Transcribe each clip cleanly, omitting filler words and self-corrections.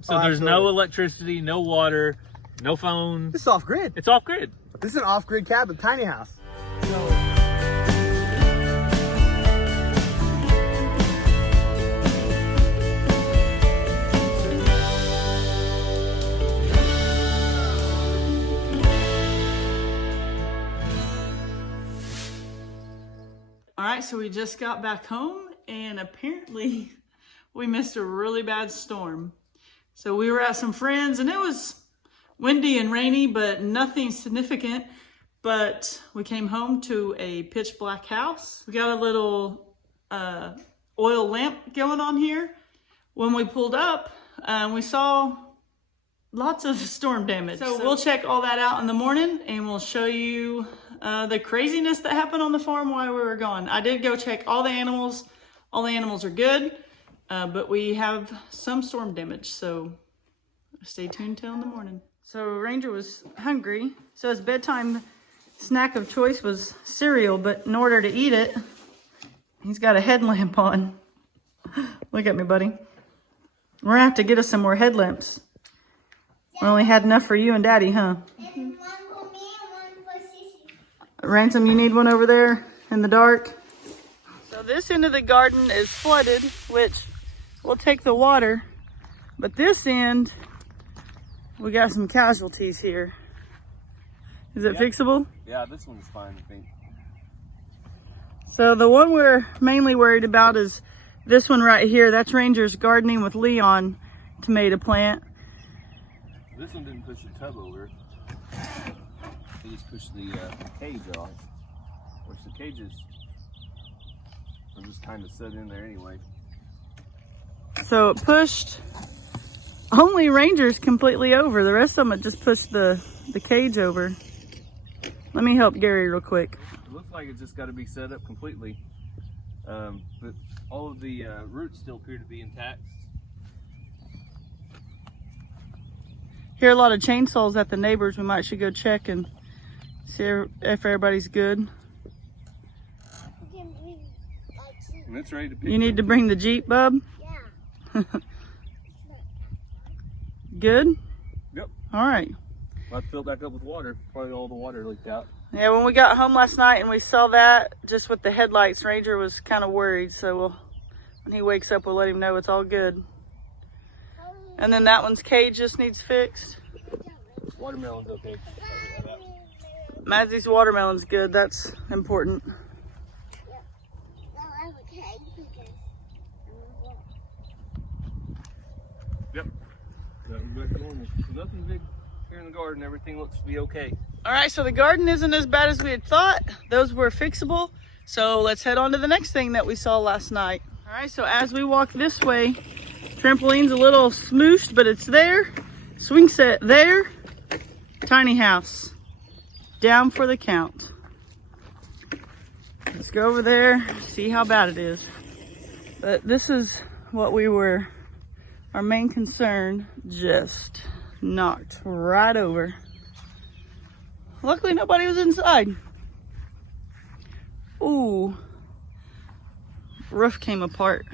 So there's no electricity, no water, no phone. This is off grid. It's off grid. This is an off grid cabin, tiny house. All right, so we just got back home and apparently we missed a really bad storm. So we were at some friends and it was windy and rainy, but nothing significant. But we came home to a pitch black house. We got a little oil lamp going on here. When we pulled up, we saw lots of storm damage. So we'll check all that out in the morning and we'll show you the craziness that happened on the farm while we were gone. I did go check all the animals. All the animals are good, but we have some storm damage. So stay tuned till in the morning. So Ranger was hungry. So his bedtime snack of choice was cereal, but in order to eat it, he's got a headlamp on. Look at me, buddy. We're gonna have to get us some more headlamps. We only had enough for you and Daddy, huh? And one for me and one for Sissy. Ransom, you need one over there in the dark. So this end of the garden is flooded, which will take the water. But this end, we got some casualties here. Is it fixable? Yeah, this one's fine, I think. So the one we're mainly worried about is this one right here. That's Ranger's gardening with Leon tomato plant. This one didn't push the tub over. He just pushed the cage off. Which the cages are just kind of set in there anyway. So it pushed only Ranger's completely over. The rest of them it just pushed the cage over. Let me help Gary real quick. It looks like it's just got to be set up completely. But all of the roots still appear to be intact. Hear a lot of chainsaws at the neighbors. We might should go check and see if everybody's good. And it's ready to pick. You need to bring the Jeep, bub? Yeah. Good? Yep. All right. I'll fill it back up with water. Probably all the water leaked out. Yeah, when we got home last night and we saw that, just with the headlights, Ranger was kind of worried. So when he wakes up, we'll let him know it's all good. And then that one's cage just needs fixed. Watermelon's okay. Mazzy's watermelon's good. That's important. Yep. Nothing big here in the garden. Everything looks to be okay. All right, so the garden isn't as bad as we had thought. Those were fixable. So let's head on to the next thing that we saw last night. All right, so as we walk this way, trampoline's a little smooshed, but it's there. Swing set there. Tiny house. Down for the count. Let's go over there, see how bad it is. But this is what our main concern, just knocked right over. Luckily nobody was inside. Ooh, roof came apart.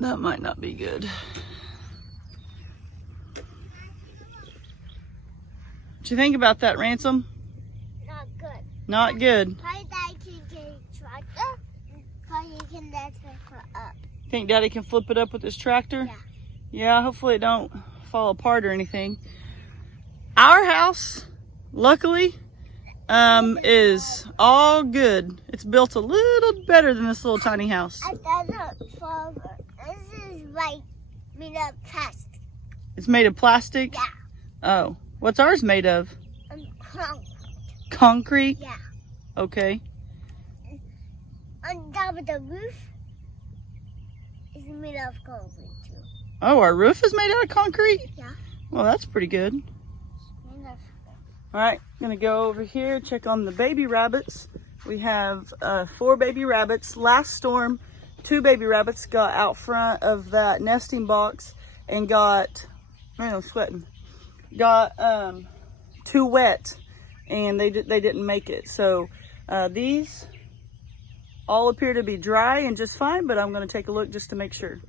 That might not be good. What you think about that, Ransom? Not good. Not good. Probably Daddy can get a tractor. Probably you can lift it up. Think Daddy can flip it up with his tractor? Yeah. Yeah, hopefully it don't fall apart or anything. Our house, luckily, is all good. It's built a little better than this little tiny house. It doesn't fall. This is like made of plastic. It's made of plastic? Yeah. Oh, what's ours made of? Concrete. Concrete? Yeah. Okay. On top of the roof is made of concrete too. Oh, our roof is made out of concrete? Yeah. Well, that's pretty good. Made of- All right, gonna go over here, check on the baby rabbits. We have 4 baby rabbits. Last storm, 2 baby rabbits got out front of that nesting box and got, I'm sweating, got too wet and they didn't make it. So these All appear to be dry and just fine, but I'm gonna take a look just to make sure.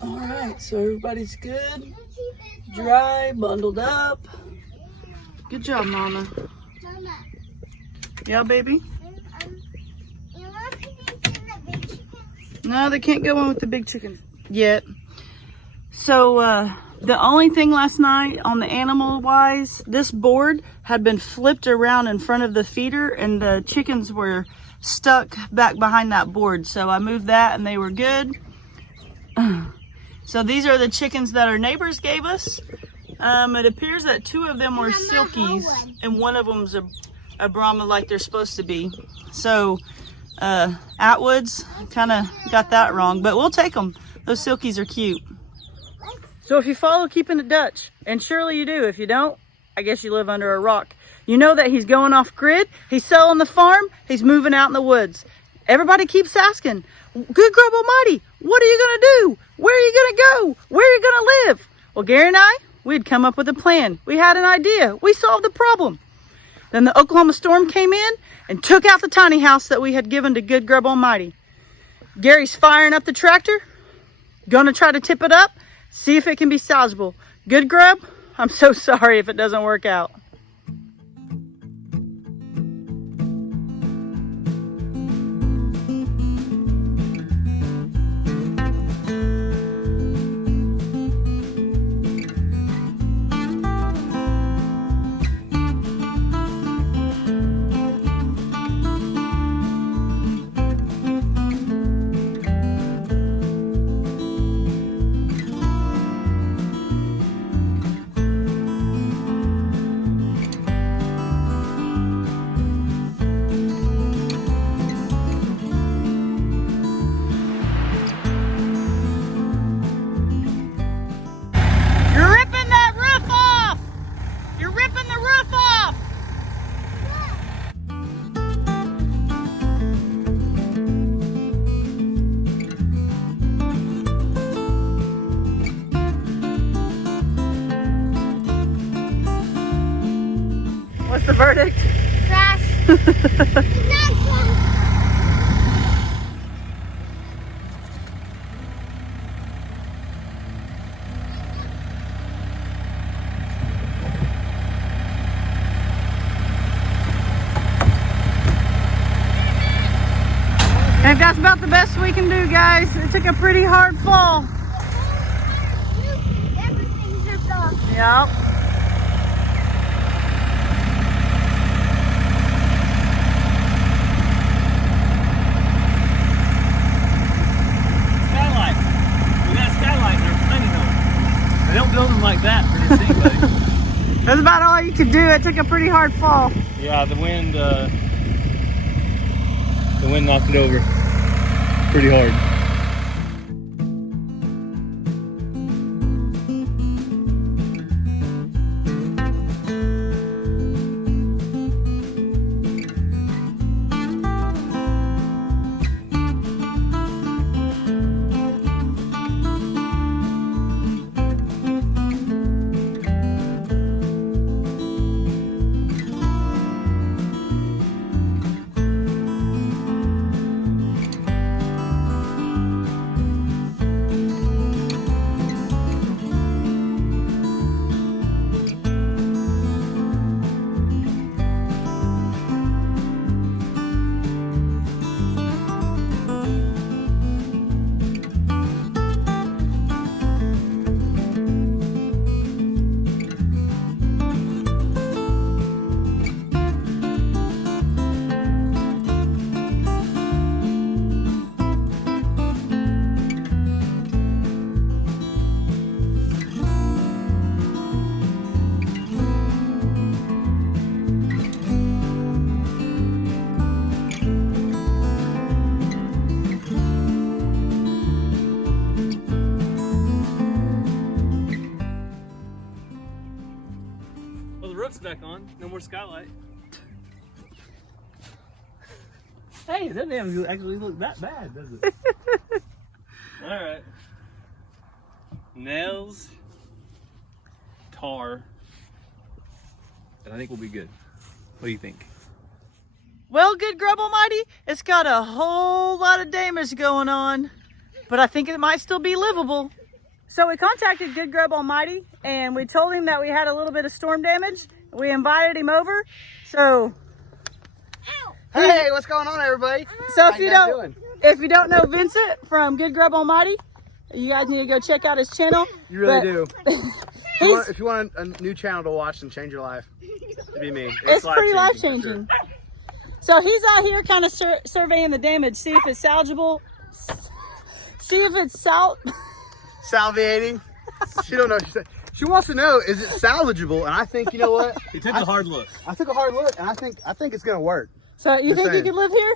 All right, so everybody's good. Dry, bundled up. Good job, Mama. Mama, Yeah, baby? you want to put these in the big chicken? No, they can't go in with the big chickens yet. So, the only thing last night on the animal wise, this board had been flipped around in front of the feeder and the chickens were stuck back behind that board. So I moved that and they were good. So these are the chickens that our neighbors gave us. It appears that 2 of them were silkies and one of them's a Brahma like they're supposed to be. So Atwoods kind of got that wrong, but we'll take them. Those silkies are cute. So if you follow Keeping It Dutch, and surely you do, if you don't, I guess you live under a rock. You know that he's going off grid, he's selling the farm, he's moving out in the woods. Everybody keeps asking, Good Grub Almighty, what are you gonna do? Where are you gonna go? Where are you gonna live? Well, Gary and I, we'd come up with a plan. We had an idea. We solved the problem. Then the Oklahoma storm came in and took out the tiny house that we had given to Good Grub Almighty. Gary's firing up the tractor, gonna try to tip it up, see if it can be salvageable. Good Grub, I'm so sorry if it doesn't work out. What's the verdict? Trash. Not trash. I think that's about the best we can do, guys. It took a pretty hard fall. Everything's just off. Yep. Skylight. We got a skylight in our tiny home. They don't build them like that for this anybody. That's about all you could do. It took a pretty hard fall. Yeah, the wind knocked it over pretty hard. Back on, no more skylight. Hey, that doesn't actually look that bad, does it? All right. Nails, tar, and I think we'll be good. What do you think? Well, Good Grub Almighty, it's got a whole lot of damage going on, but I think it might still be livable. So we contacted Good Grub Almighty and we told him that we had a little bit of storm damage. We invited him over. So, Hey, what's going on, everybody? so How you guys doing? if you don't know Vincent from Good Grub Almighty, you guys need to go check out his channel. You really do. He's, If you want a new channel to watch and change your life, it'd be me. it's pretty life changing. So he's out here kind of surveying the damage, see if it's salvageable, see if it's Salviating. She don't know what she said. She wants to know, is it salvageable? And I think, you know what? He took a hard look. I took a hard look, and I think it's gonna work. So you Just think saying. you could live here?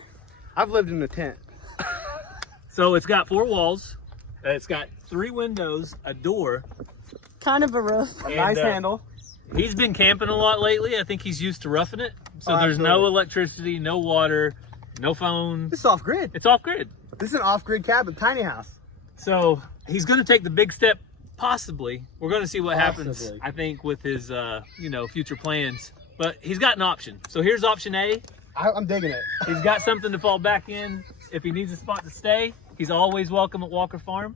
I've lived in a tent. So it's got 4 walls. It's got 3 windows, a door. Kind of a roof. A And, nice handle. He's been camping a lot lately. I think he's used to roughing it. So Oh, there's no absolutely. electricity, no water, no phone. This is off grid. It's off grid. This is an off grid cabin, tiny house. So he's going to take the big step, possibly. We're going to see what happens, Possibly. I think, with his, future plans. But he's got an option. So here's option A. I'm digging it. He's got something to fall back in. If he needs a spot to stay, he's always welcome at Walker Farm.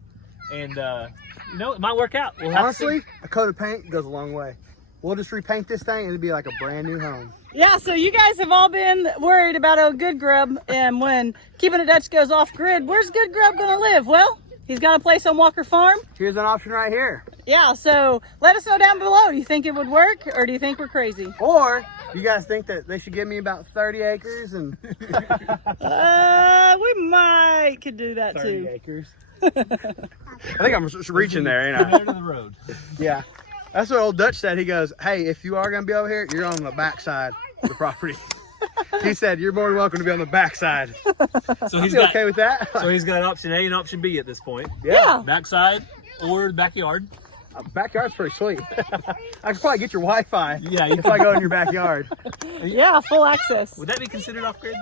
And, it might work out. We'll have to see. Honestly, a coat of paint goes a long way. We'll just repaint this thing and it'll be like a brand new home. Yeah, so you guys have all been worried about Ol Good Grub, and when Keeping It Dutch goes off grid, where's Good Grub gonna live? Well, he's got a place on Walker Farm. Here's an option right here. Yeah, so let us know down below. Do you think it would work, or do you think we're crazy? Or you guys think that they should give me about 30 acres and We might could do that 30 too. acres. I think I'm just reaching there, ain't I? There to the road. Yeah. That's what old Dutch said. He goes, hey, if you are going to be over here, you're on the back side of the property. He said, you're more than welcome to be on the back side. So he's You got okay with that? So he's got option A and option B at this point. Yeah. Backside or backyard. Backyard's pretty sweet. I could probably get your Wi-Fi Yeah, you if I go in your backyard. Yeah, full access. Would that be considered off grid?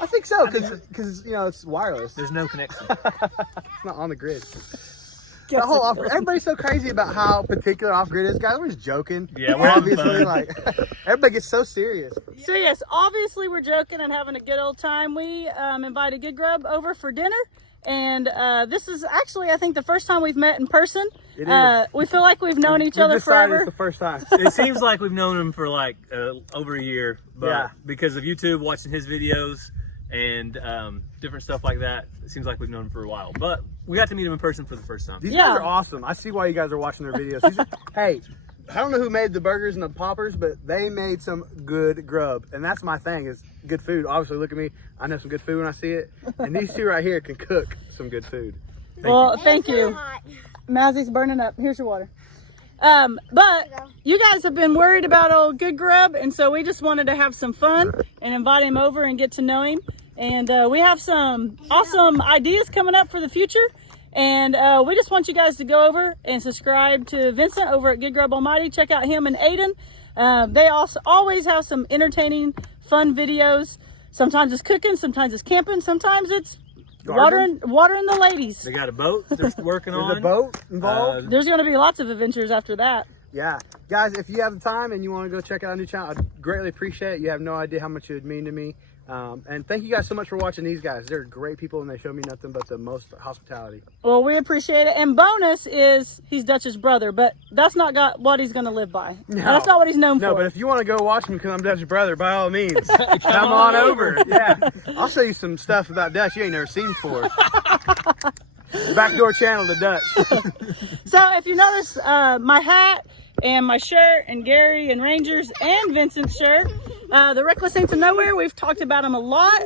I think so, because it's wireless. There's no connection. It's not on the grid. The whole off everybody's so crazy about how particular off grid is. Guys, we're just joking. Yeah, we're having obviously fun. like everybody gets so serious. So yes, obviously we're joking and having a good old time. We invited Good Grub over for dinner, and this is actually, I think, the first time we've met in person. It is. We feel like we've known each We've other decided forever. It's the first time. It seems like we've known him for like over a year, but Yeah. because of YouTube, watching his videos and different stuff like that, it seems like we've known him for a while. But we got to meet him in person for the first time. These Yeah. guys are awesome. I see why you guys are watching their videos. Hey, I don't know who made the burgers and the poppers, but they made some good grub. And that's my thing, is good food. Obviously, look at me. I know some good food when I see it. And these two right here can cook some good food. Thank you. Mazzy's burning up. Here's your water. But you guys have been worried about Ol Good Grub, and so we just wanted to have some fun and invite him over and get to know him. And we have some awesome ideas coming up for the future. And we just want you guys to go over and subscribe to Vincent over at Good Grub Almighty. Check out him and Aiden. They also always have some entertaining, fun videos. Sometimes it's cooking, sometimes it's camping, sometimes it's watering the ladies. They got a boat they're working There's on. a boat involved. There's going to be lots of adventures after that. Yeah. Guys, if you have the time and you want to go check out a new channel, I'd greatly appreciate it. You have no idea how much it would mean to me. And thank you guys so much for watching these guys. They're great people and they show me nothing but the most hospitality. Well, we appreciate it. And bonus is he's Dutch's brother, but that's not what he's going to live by. No. That's not what he's known No, for. but if you want to go watch me because I'm Dutch's brother, by all means, come on over. Yeah. I'll show you some stuff about Dutch you ain't never seen before. Backdoor channel to Dutch. So if you notice my hat and my shirt and Gary and Ranger's and Vincent's shirt, the Reckless Saints of Nowhere, we've talked about them a lot.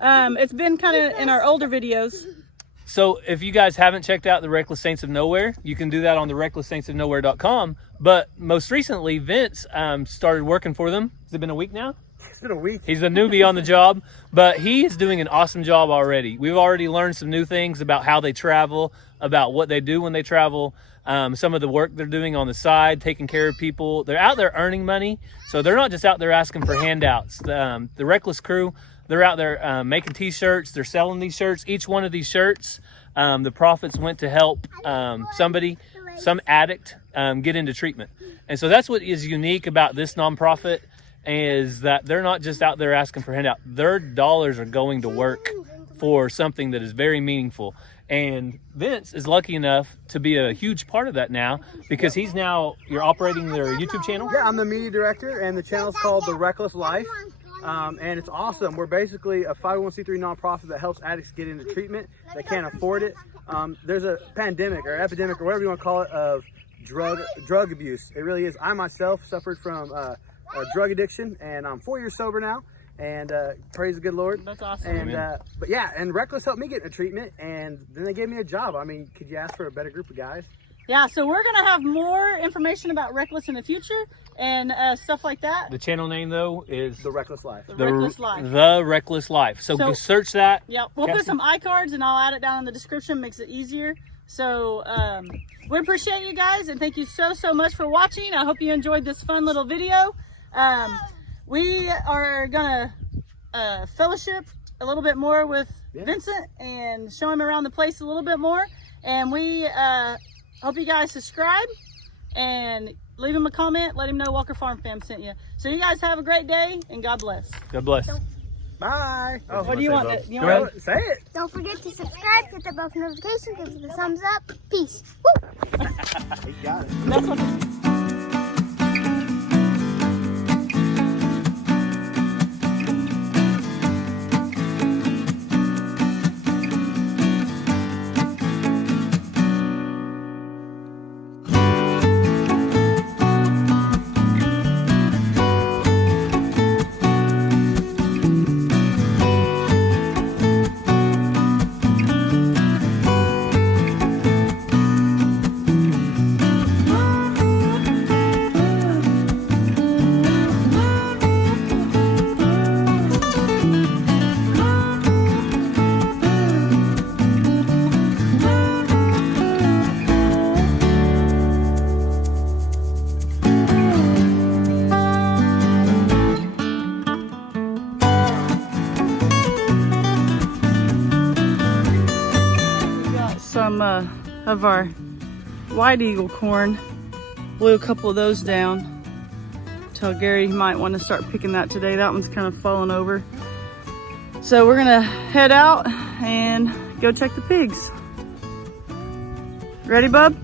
It's been kind of in our older videos. So if you guys haven't checked out the Reckless Saints of Nowhere, you can do that on the recklesssaintsofnowhere.com. But most recently, Vince started working for them. Has it been a week now? It's been a week. He's a newbie on the job, but he is doing an awesome job already. We've already learned some new things about how they travel, about what they do when they travel, some of the work they're doing on the side, taking care of people. They're out there earning money, so they're not just out there asking for handouts. The Reckless crew, they're out there making t-shirts. They're selling these shirts. Each one of these shirts, the profits went to help some addict get into treatment. And so that's what is unique about this nonprofit. is that they're not just out there asking for handout. Their dollars are going to work for something that is very meaningful. And Vince is lucky enough to be a huge part of that now, because you're operating their YouTube channel? Yeah, I'm the media director, and the channel's called The Reckless Life. And it's awesome. We're basically a 501c3 nonprofit that helps addicts get into treatment. They can't afford it. There's a pandemic or epidemic or whatever you want to call it of drug abuse. It really is. I myself suffered from a drug addiction, and I'm 4 years sober now. And praise the good Lord. That's awesome. And but yeah, and Reckless helped me get into treatment, and then they gave me a job. I mean, could you ask for a better group of guys? Yeah, so we're gonna have more information about Reckless in the future and stuff like that. The channel name though is The Reckless Life. The Reckless Life. The Reckless Life. So go search that. Yeah, we'll put some iCards and I'll add it down in the description, makes it easier. So we appreciate you guys, and thank you so much for watching. I hope you enjoyed this fun little video. We are gonna fellowship a little bit more with Vincent and show him around the place a little bit more. And we hope you guys subscribe and leave him a comment. Let him know Walker Farm Fam sent you. So you guys have a great day, and God bless. God bless. Bye. Oh, what do you want? Go ahead. Say it. Don't forget to subscribe, hit the bell for notifications, give it a thumbs up. Peace. Woo! He got it. That's what of our white eagle corn. Blew a couple of those down. Tell Gary he might want to start picking that today. That one's kind of fallen over. So we're gonna head out and go check the pigs. Ready, bub?